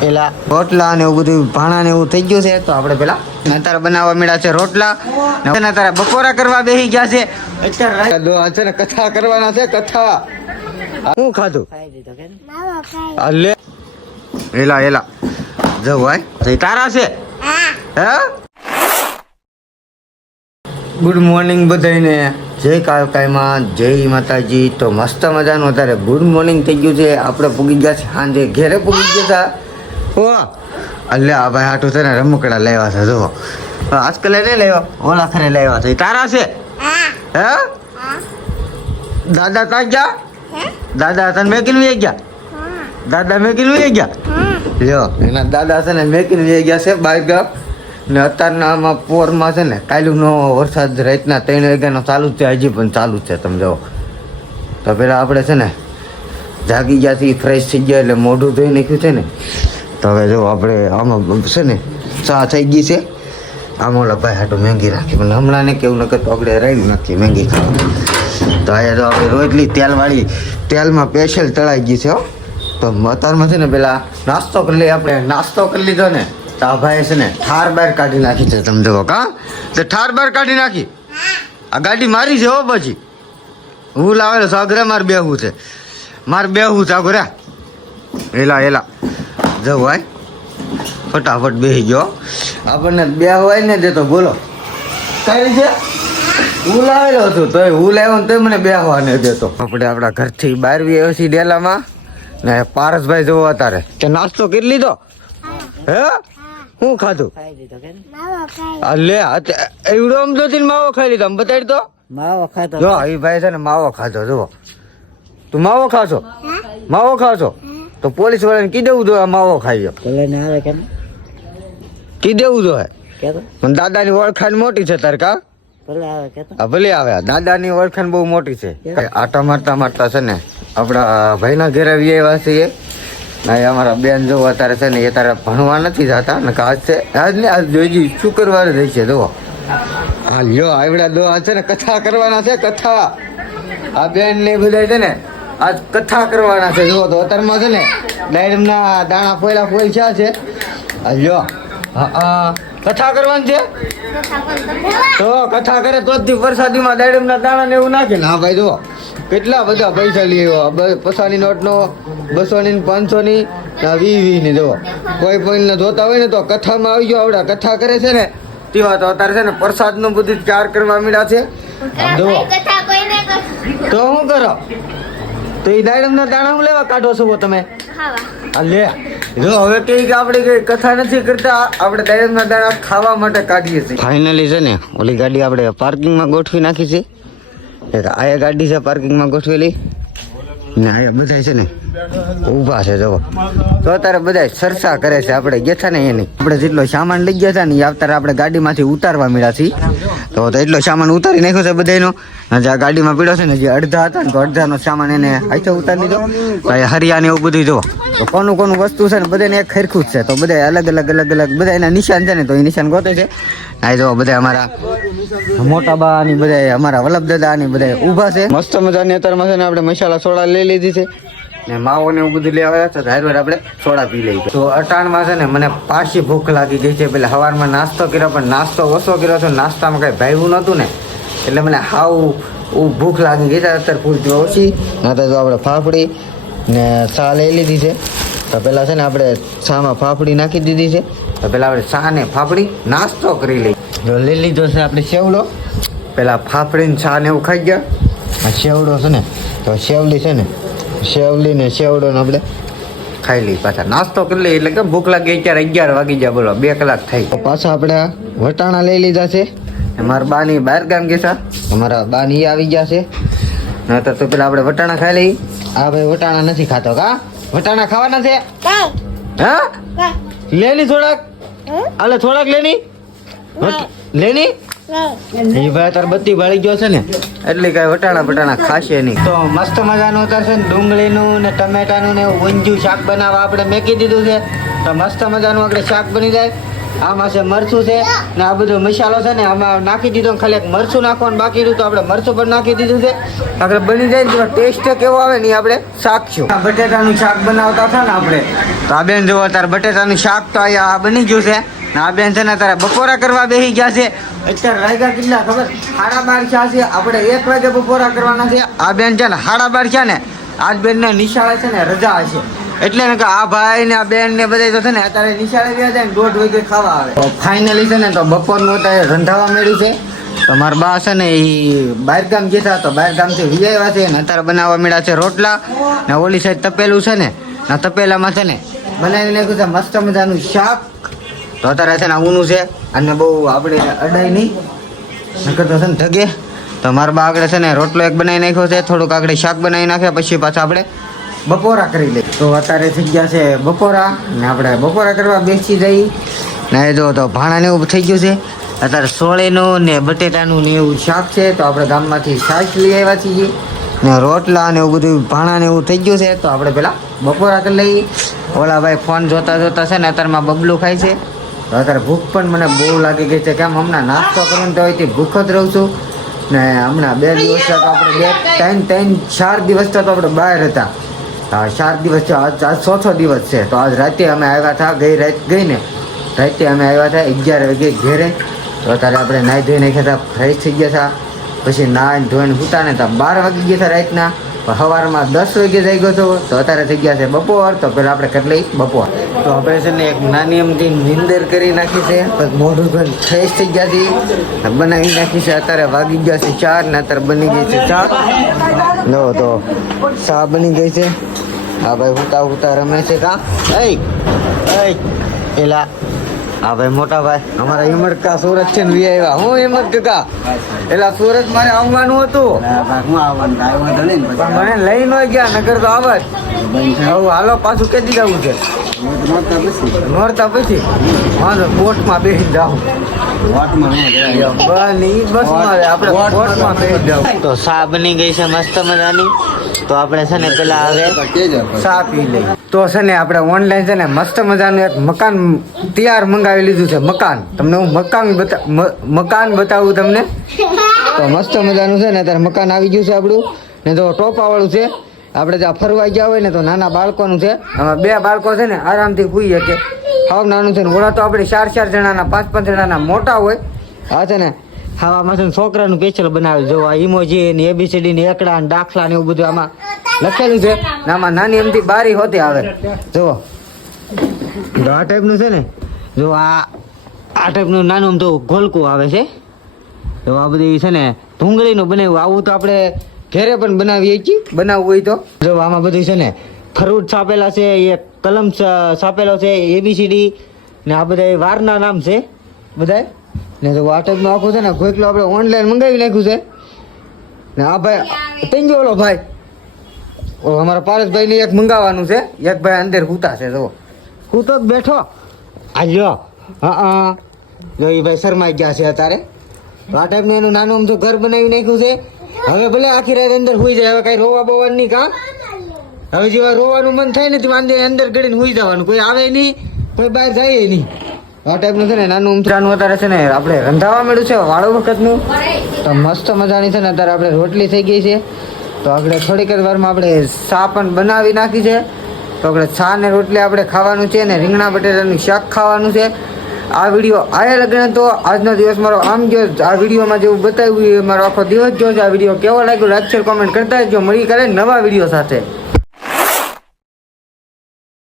પેલા રોટલા ને એવું બધું ભાણા ને એવું થઈ ગયું છે. તો આપણે પેલા અત્યારે બનાવવા મળ્યા છે રોટલા ને અત્યારે બપોરા કરવા બેસી ગયા છે. અત્યારે છે ને કથા કરવાના છે. કથા શું ખાધું લે એલા એલા જો ભાઈ તારા છે હે. ગુડ મોર્નિંગ બધાને, જય કાળકાઈમાં, જય માતાજી. તો મસ્ત મજાનું અત્યારે ગુડ મોર્નિંગ થઈ ગયું છે. આપણે પૂગી ગયા છે સાંજે ઘેરે પૂગી ગયા હતા. એટલે આ ભાઈ હાટું છે ને રમકડા લેવા છે. જો આજકાલ નહીં લેવા, ઓલા ખરે લેવા છે. તારા છે હે? દાદા ત્યાં ગયા? દાદા તને મેકીને વી ગયા? દાદા મેકીને વી ગયા? લ્યો એના દાદા છે ને મેકીને વી ગયા છે બાર ગામ. ને અત્યારના આમાં પોરમાં છે ને કાલુનો વરસાદ રાતના 3 વાગ્યાનો ચાલુ જ છે, હજી પણ ચાલુ જ છે. તમે જુઓ તો પેલા આપણે છે ને જાગી ગયાથી ફ્રેશ થઈ ગયા એટલે મોઢું ધોઈ નાખ્યું છે ને. તો હવે જો આપણે આમાં છે ને ચા થઈ ગઈ છે. આમ ઓલા ભાઈ હાટું મહેંગી રાખી, પણ હમણાં ને કેવું નકર તો આપણે રાડ્યું નાખીએ મહેંગી ખાવા. તો અહીંયા તો આપણે રોટલી તેલવાળી, તેલમાં સ્પેશિયલ તળાઈ ગઈ છે હો. તો અત્યારમાં છે ને પેલા નાસ્તો કરી લઈએ. આપણે નાસ્તો કરી લીધો ને તો આ ભાઈ છે ને ઠાર બાર કાઢી નાખી છે. તમે જુઓ કા તો ઠાર બાર કાઢી નાખી. આ ગાડી મારી છે હો. પછી હું લાવેલો છું આગળ મારે બેહવું છે, મારે બેહવું છે આગળ. એલા એલા જવું ભાઈ ફટાફટ બેસી ગયો. આપણને બે હોય ને દેતો બોલો કઈ છે. હું લાવેલો છું તો હું લાવ્યો ને તો મને બેહવા નહીં દેતો. આપણે આપણા ઘરથી બહાર આવ્યા છીએ ડેલામાં ને પારસભાઈ જવો અત્યારે કે નાસ્તો કરી લીધો હે? શું ખાધું લે એવડો આમ તો માવો ખાઈ લીધો. આમ બતાવી તો માવો ખાધો. જો એ ભાઈ છે ને માવો ખાધો. જુઓ તું માવો ખાશો? માવો ખાશો તો પોલીસ વાળાને કી દેવું જોઈએ માવો ખાઈ ગયો કી દેવું જોઈએ. દાદાની ઓળખાણ મોટી છે તાર કા? ભલે આવે. દાદાની ઓળખાણ બહુ મોટી છે. આટા મારતા મારતા છે ને આપણા ભાઈના ઘેર આવી આવ્યા છીએ. અમારા બેન જો અત્યારે છે ને એ તારે ભણવા નથી જતા ને આજ છે આજ ને આજ જોઈ શુક્રવારે રહી છે. જુઓ હા લ્યો આવડા દો આજ છે ને કથા કરવાના છે. કથા આ બેન ને બધા છે ને આજ કથા કરવાના છે. જુઓ તો અત્યારમાં છે ને ડાયરેમના દાણા ફોયલા ફોયલ છે. લ્યો હા કથા કરવાની છે. તો કથા કરે તો જ વરસાદીમાં ડાયરેમના દાણા ને એવું નાખે ને. હા ભાઈ જુઓ કેટલા બધા પૈસા લઈ આવ્યો. 50ની નોટનો, 200ની, 500ની, 20 ની. જુઓ કોઈ પણ જોતા હોય ને તો કથામાં આવી ગયો. આવડા કથા કરે છે ને તેવા તો અત્યારે છે ને પ્રસાદનું બધું ચાર કરવા મળ્યા છે. જુઓ તો શું કરો તો એ દાડમના દાણા હું લેવા કાઢો છો તમે? લે જો હવે કઈ કે આપણે કઈ કથા નથી કરતા, આપણે દાડમના દાણા ખાવા માટે કાઢીએ છીએ. ફાઇનલી છે ને ઓલી ગાડી આપણે પાર્કિંગમાં ગોઠવી નાખી છે. આ ગાડી છે પાર્કિંગમાં ગોઠવેલી ને આ બધા છે ને ઊભા છે. જુઓ તો અત્યારે બધા સરસા કરે છે. આપણે ગયા ને એની આપણે જેટલો સામાન લઈ ગયા હતા ને એ અત્યારે આપણે ગાડીમાંથી ઉતારવા મળ્યા છીએ. તો એટલો સામાન ઉતારી નાખ્યો છે બધાનો. જે આ ગાડીમાં પીડ્યો છે ને જે અડધા હતા ને તો અડધાનો સામાન એને હાથે ઉતારી લીધો. હરિયાને એવું બધું જુઓ તો કોનું કોનું વસ્તુ છે ને બધાને એક ખરખું જ છે. તો બધા અલગ અલગ અલગ અલગ બધા એના નિશાન છે ને તો એ નિશાન ગોતે છે. આ જો બધા અમારા મોટા બા ની બધા અમારા વલ્લભ દાદા ની બધા ઊભા છે. મસ્ત મજાની અત્યારમાં છે ને આપણે મસાલા સોડા લઈ લીધી છે ને માવો ને એવું બધું લેવા છે. ધારવાર આપણે સોડા પી લઈએ. તો અટાણમાં છે ને મને પાછી ભૂખ લાગી ગઈ છે. પેલા સવારમાં નાસ્તો કર્યો પણ નાસ્તો ઓછો કર્યો છે. નાસ્તામાં કઈ ભાવ્યું નહોતું ને એટલે મને હાવ ભૂખ લાગી ગઈ છે. અત્યારે પૂરતી ઓછી ના તો આપણે ફાફડી ને ચા લઈ લીધી છે. તો પેલા છે ને આપણે ચામાં ફાફડી નાખી દીધી છે. તો પેલા આપણે ચા ને ફાફડી નાસ્તો કરી લઈએ. જો લઈ લીધો છે આપણે સેવડો. પેલા ફાફડી ને ચા ને એવું ખાઈ ગયા. આ સેવડો છે ને તો સેવલી છે ને સેવલી ને સેવડો ને આપણે ખાઈ લઈએ. પાછા નાસ્તો કરી લઈએ એટલે કે ભૂખ લાગી. અત્યારે 11 વાગી ગયા. બોલો 2 કલાક થઈ. પાછા આપણે વટાણા લઈ લીધા છે. અમારા બાની બહાર ગામ ગયા. અમારા બાની આવી ગયા છે. નહીતર તો પેલા આપણે વટાણા ખાઈ લઈએ. આ ભાઈ વટાણા નથી ખાતો કા? વટાણા ખાવાના છે હા? લેની થોડાક આલે થોડાક લેની લેની એ ભાઈ તાર બત્તી ભાળી ગયો છે ને એટલે કઈ વટાણા બટાણા ખાશે નહીં. તો મસ્ત મજાનું ઉતરશે ને ડુંગળીનું ને ટમેટાનું ને ઊંધિયું શાક બનાવવા આપણે મેકી દીધું છે. તો મસ્ત મજાનું આપણે શાક બની જાય. આમાં છે મરચું છે ને આ બધો મસાલો છે ને આમાં નાખી દીધો. ખાલી એક મરચું નાખવાનું બાકી રહ્યું તો આપણે મરચું પણ નાખી દીધું છે. આગળ બની જાય ને ટેસ્ટ કેવો આવે ને એ આપણે શાકશું. બટેટાનું શાક બનાવતા હતા ને આપણે તો આ બેન જોવો તાર બટેટાનું શાક તો અહીંયા બની ગયું છે. આ બેન છે ને તારે બપોરા કરવા બેસી ગયા છે. અત્યારે વાગ્યા કેટલા ખબર? 12:30 છે. આપણે 1 વાગે બપોરા કરવાના છે. આ બેન છે ને 12:30 છે ને આજ બેન ને નિશાળે છે ને રજા હશે એટલે ને કે આ ભાઈ ને આ બેન ને બધા તો છે ને અત્યારે નિશાળે ગયા જાય ને 1:30 વાગે ખાવા આવે. તો ફાઇનલી છે ને તો બપોરનું અત્યારે રંધાવા મળ્યું છે. તો મારા બા છે ને એ બહાર ગામ ગયા તો બહાર ગામથી વિજયવા છે ને અત્યારે બનાવવા મળ્યા છે રોટલા ને ઓલી સાઈડ તપેલું છે ને આ તપેલામાં છે ને બનાવી નાખ્યું છે મસ્ત મજાનું શાક. તો અત્યારે છે ને ઊનું છે અને બહુ આપણે અડાય નહીં નકર તો છે ને ઠગે. તો મારા બા આગળ છે ને રોટલો એક બનાવી નાખ્યો છે. થોડુંક આગળ શાક બનાવી નાખ્યા પછી પાછા આપણે બપોરા કરી લઈએ. તો અત્યારે થઈ ગયા છે બપોરા ને આપણે બપોરા કરવા બેસી જઈ ને જો તો ભાણાને એવું થઈ ગયું છે. અત્યારે સોળેનું ને બટેટાનું ને એવું શાક છે. તો આપણે ગામમાંથી શાક લઈ આવ્યા છીએ ને રોટલા ને એવું બધું ભાણા ને એવું થઈ ગયું છે. તો આપણે પેલા બપોરા કરી લઈએ. ઓલા ભાઈ ફોન જોતા જોતા છે ને અત્યારમાં બબલું ખાય છે. તો અત્યારે ભૂખ પણ મને બહુ લાગી ગઈ છે. કેમ હમણાં નાસ્તો કરીને તો અહીંથી ભૂખ જ રહું છું ને હમણાં 2 દિવસ તો આપણે 4 દિવસ તો આપણે બહાર હતા. 4 દિવસ છે. આજ 6 દિવસ છે. તો આજ રાતે અમે આવ્યા હતા. ગઈ ને રાતે અમે આવ્યા હતા 11 વાગે ઘેરે. તો અત્યારે આપણે નાહી ધોઈ નાખ્યા હતા, ફ્રેશ થઈ ગયા હતા. પછી નાહીને ધોઈને સૂતા ને 12 વાગી ગયા હતા રાતના. સવારમાં 10 વાગે જઈ ગયો હતો. તો અત્યારે થઈ ગયા છે બપોર. તો પેલા આપણે કરી લઈ બપોર. તો આપણે છે ને એક નાની એમથી નીંદર કરી નાખી છે. પછી મોઢું પણ ફ્રેશ થઈ ગયા છે, બનાવી નાખી છે. અત્યારે વાગી ગયા છે 4 ને અત્યારે બની ગઈ છે 4. નો તો ચા બની ગઈ છે. હા ભાઈ હુતા રમે છે. કા પેલા હા ભાઈ મોટા ભાઈ અમારા હિમત કા સુરત છે ને આવ્યા. હું હિમત કા એટલે સુરત મારે આવવાનું હતું પણ મને લઈ ન ગયા નગર તો આવત. હવે હાલો પાછું કેદી જવું છે? નોરતા પછી વાંધો બોટમાં બેસી જાઉં. તો સા બની ગઈ છે મસ્ત મજાની. તો આપણે છે ને પેલા હવે ચા પી લઈ. તો છે ને આપણે ઓનલાઈન છે ને મસ્ત મજાનું એક મકાન તૈયાર મંગાવી લીધું છે. મકાન તમને હું મકાન બતાવું તમને. તો મસ્ત મજાનું છે ને અત્યારે મકાન આવી ગયું છે આપણું ને તો ટોપા વાળું છે. આપણે જ્યાં ફરવા ગયા હોય ને તો નાના બાળકોનું છે. આમાં 2 બાળકો છે ને આરામથી સૂઈ શકે. હાવ નાનું છે ને ઓલા તો આપણે 4 જણાના 5 જણાના મોટા હોય. હા છે ને આમાં છે ને છોકરાનું પેચલ બનાવેલું. જો આ ઇમોજી ને ABCD ને એકડા ને દાખલા ને એવું બધું આમાં લખેલું છે. ને આમાં નાની એમથી બારી હોતી આવે. જુઓ આ ટાઈપનું છે ને. જો આ ટાઈપનું નાનું આમ તો ગોલકું આવે છે. તો આ બધી છે ને ભૂંગળીનું બનાવ્યું. આવું તો આપણે ઘરે પણ બનાવીએ છીએ બનાવવું હોય તો. જો આમાં બધું છે ને ફ્રૂટ છાપેલા છે, એક કલમ છાપેલો છે, ABCD ને આ બધા વારના નામ છે બધા. ને તો આ ટાઈપનું આખું છે ને ગોખલો આપણે ઓનલાઈન મંગાવી નાખ્યું છે. ને આ ભાઈ તંજો ઓલો ભાઈ અમારા પારસભાઈ ને એક મંગાવવાનું છે. એક ભાઈ અંદર સૂતા છે. જો સૂતો જ બેઠો આ જો. હા જો એ ભાઈ શરમાઈ ગયા છે અત્યારે. આ ટાઈપનું એનું નાનું આમ તો ઘર બનાવી નાખ્યું છે. હવે ભલે આખી રાત અંદર સુઈ જાય. હવે કઈ રોવા બોવાનું નહીં. કા હવે જેવા રોવાનું મન થાય ને અંદર ગળીને સુઈ જવાનું. કોઈ આવે નહીં, કોઈ બહાર જાય નહીં. આ ટાઈપનું છે ને નાનું ઉમરાનું અત્યારે છે ને આપણે રંધાવા મળ્યું છે વાળો વખતનું. તો મસ્ત મજાની છે ને અત્યારે આપણે રોટલી થઈ ગઈ છે. તો આપણે થોડીક જ વારમાં આપણે ચા પણ બનાવી નાખી છે. તો આપણે ચા ને રોટલી આપણે ખાવાનું છે ને રીંગણા બટેટાનું શાક ખાવાનું છે. આ વિડીયો આયા લગ્ન તો આજનો દિવસ મારો આમ જો આ વિડીયોમાં જેવું બતાવ્યું એ મારો આખો દિવસ જો. આ વિડીયો કેવો લાગ્યો લાઈક શેર કોમેન્ટ કરતા જ જો. મળી કરે નવા વિડીયો સાથે.